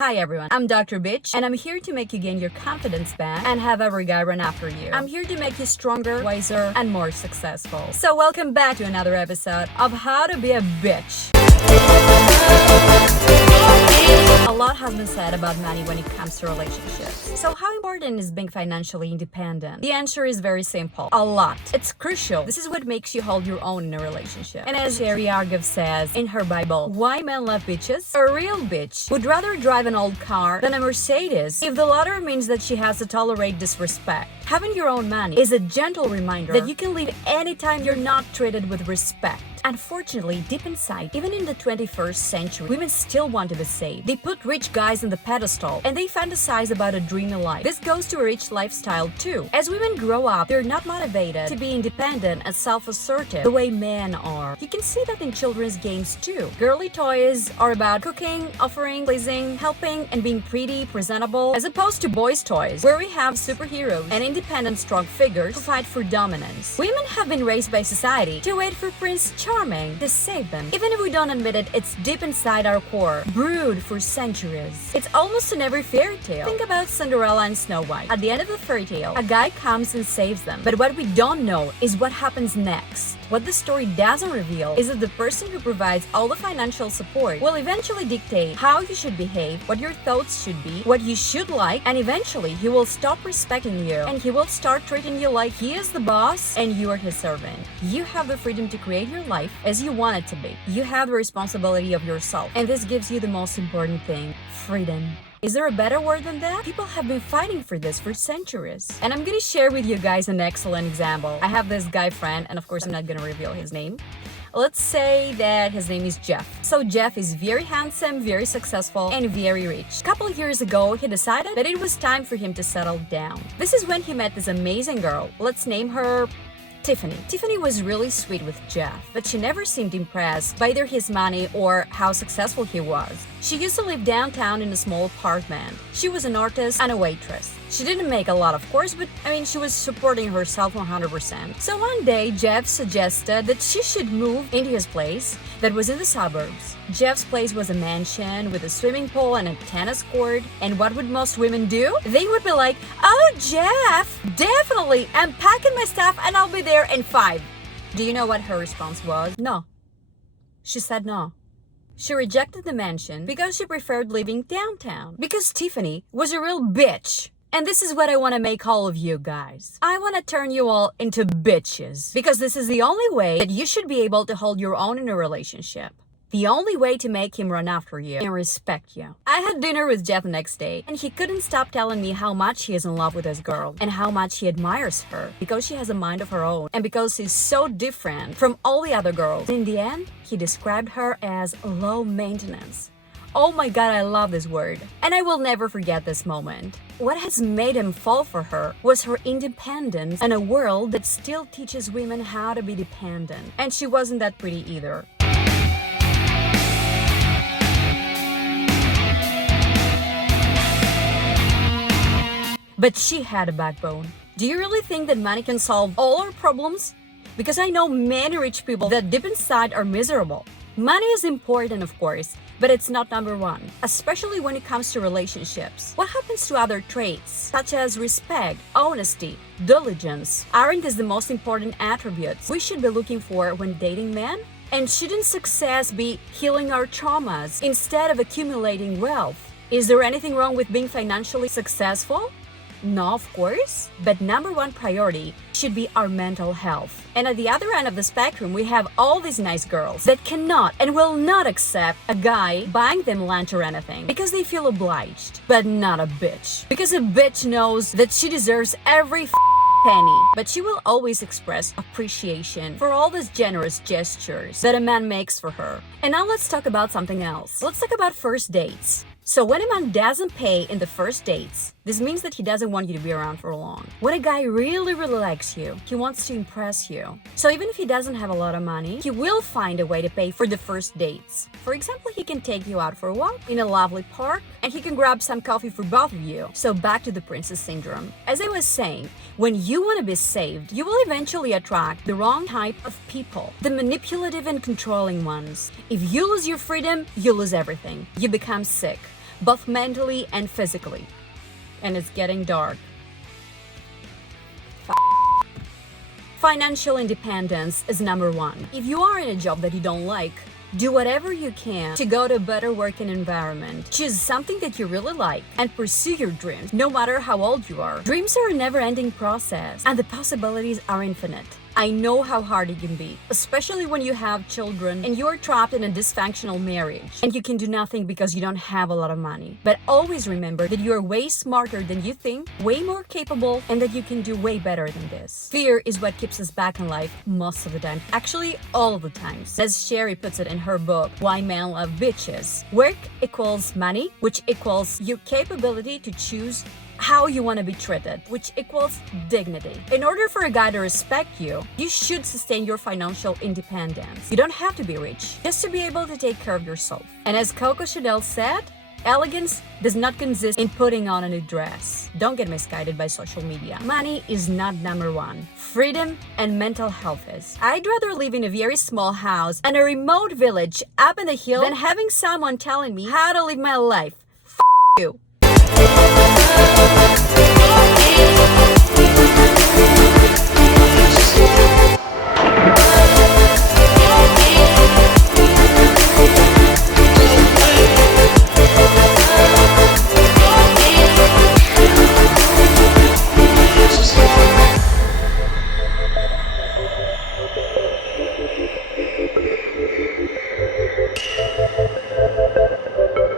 Hi everyone, I'm Dr. Btches, and I'm here to make you gain your confidence back and have every guy run after you. I'm here to make you stronger, wiser, and more successful. So welcome back to another episode of How to Be a Bitch. A lot has been said about money when it comes to relationships. So how important is being financially independent? The answer is very simple. A lot. It's crucial. This is what makes you hold your own in a relationship. And as Sherry Argov says in her Bible, why men love bitches? A real bitch would rather drive an old car than a Mercedes if the latter means that she has to tolerate disrespect. Having your own money is a gentle reminder that you can leave anytime you're not treated with respect. Unfortunately, deep inside, even in the 21st century, women still want to be saved. They put rich guys on the pedestal and they fantasize about a dreamy life. This goes to a rich lifestyle too. As women grow up, they're not motivated to be independent and self-assertive the way men are. You can see that in children's games too. Girly toys are about cooking, offering, pleasing, helping, and being pretty, presentable, as opposed to boys' toys, where we have superheroes and independent, strong figures who fight for dominance. Women have been raised by society to wait for Prince Charming to save them. Even if we don't admit it, it's deep inside our core, brewed for centuries. It's almost in every fairy tale. Think about Cinderella and Snow White. At the end of the fairy tale, a guy comes and saves them. But what we don't know is what happens next. What the story doesn't reveal is that the person who provides all the financial support will eventually dictate how you should behave, what your thoughts should be, what you should like, and eventually he will stop respecting you and he will start treating you like he is the boss and you are his servant. You have the freedom to create your life as you want it to be. You have the responsibility of yourself, and this gives you the most important thing: freedom. Is there a better word than that? People have been fighting for this for centuries. And I'm gonna share with you guys an excellent example. I have this guy friend, and of course I'm not gonna reveal his name. Let's say that his name is Jeff. So Jeff is very handsome, very successful, and very rich. A couple years ago, he decided that it was time for him to settle down. This is when he met this amazing girl. Let's name her Tiffany. Tiffany was really sweet with Jeff, but she never seemed impressed by either his money or how successful he was. She used to live downtown in a small apartment. She was an artist and a waitress. She didn't make a lot, of course, but she was supporting herself 100%. So one day, Jeff suggested that she should move into his place that was in the suburbs. Jeff's place was a mansion with a swimming pool and a tennis court. And what would most women do? They would be like, "Oh, Jeff, definitely, I'm packing my stuff and I'll be there in 5. Do you know what her response was? No. She said no. She rejected the mansion because she preferred living downtown. Because Tiffany was a real bitch. And this is what I want to make all of you guys. I want to turn you all into bitches. Because this is the only way that you should be able to hold your own in a relationship. The only way to make him run after you and respect you. I had dinner with Jeff the next day, and he couldn't stop telling me how much he is in love with this girl and how much he admires her because she has a mind of her own and because she's so different from all the other girls. In the end, he described her as low maintenance. Oh my God, I love this word. And I will never forget this moment. What has made him fall for her was her independence and a world that still teaches women how to be dependent. And she wasn't that pretty either. But she had a backbone. Do you really think that money can solve all our problems? Because I know many rich people that deep inside are miserable. Money is important, of course, but it's not number one, especially when it comes to relationships. What happens to other traits, such as respect, honesty, diligence? Aren't these the most important attributes we should be looking for when dating men? And shouldn't success be healing our traumas instead of accumulating wealth? Is there anything wrong with being financially successful? No, of course, but number one priority should be our mental health. And at the other end of the spectrum, we have all these nice girls that cannot and will not accept a guy buying them lunch or anything because they feel obliged, but not a bitch. Because a bitch knows that she deserves every penny, but she will always express appreciation for all these generous gestures that a man makes for her. And now let's talk about something else. Let's talk about first dates. So when a man doesn't pay in the first dates, this means that he doesn't want you to be around for long. When a guy really likes you, he wants to impress you. So even if he doesn't have a lot of money, he will find a way to pay for the first dates. For example, he can take you out for a walk in a lovely park, and he can grab some coffee for both of you. So back to the princess syndrome. As I was saying, when you want to be saved, you will eventually attract the wrong type of people, the manipulative and controlling ones. If you lose your freedom, you lose everything. You become sick. both mentally and physically. And it's getting dark. Financial independence is number one. If you are in a job that you don't like, do whatever you can to go to a better working environment. Choose something that you really like and pursue your dreams, no matter how old you are. Dreams are a never-ending process, and the possibilities are infinite. I know how hard it can be, especially when you have children and you're trapped in a dysfunctional marriage and you can do nothing because you don't have a lot of money. But always remember that you're way smarter than you think, way more capable, and that you can do way better than this. Fear is what keeps us back in life most of the time. Actually, all of the times. As Sherry puts it in her book, Why Men Love Btches. Work equals money, which equals your capability to choose how you want to be treated, which equals dignity. In order for a guy to respect you, you should sustain your financial independence. You don't have to be rich, just to be able to take care of yourself. And as Coco Chanel said, elegance does not consist in putting on a new dress. Don't get misguided by social media. Money is not number one. Freedom and mental health is. I'd rather live in a very small house and a remote village up in the hill than having someone telling me how to live my life. F*** you.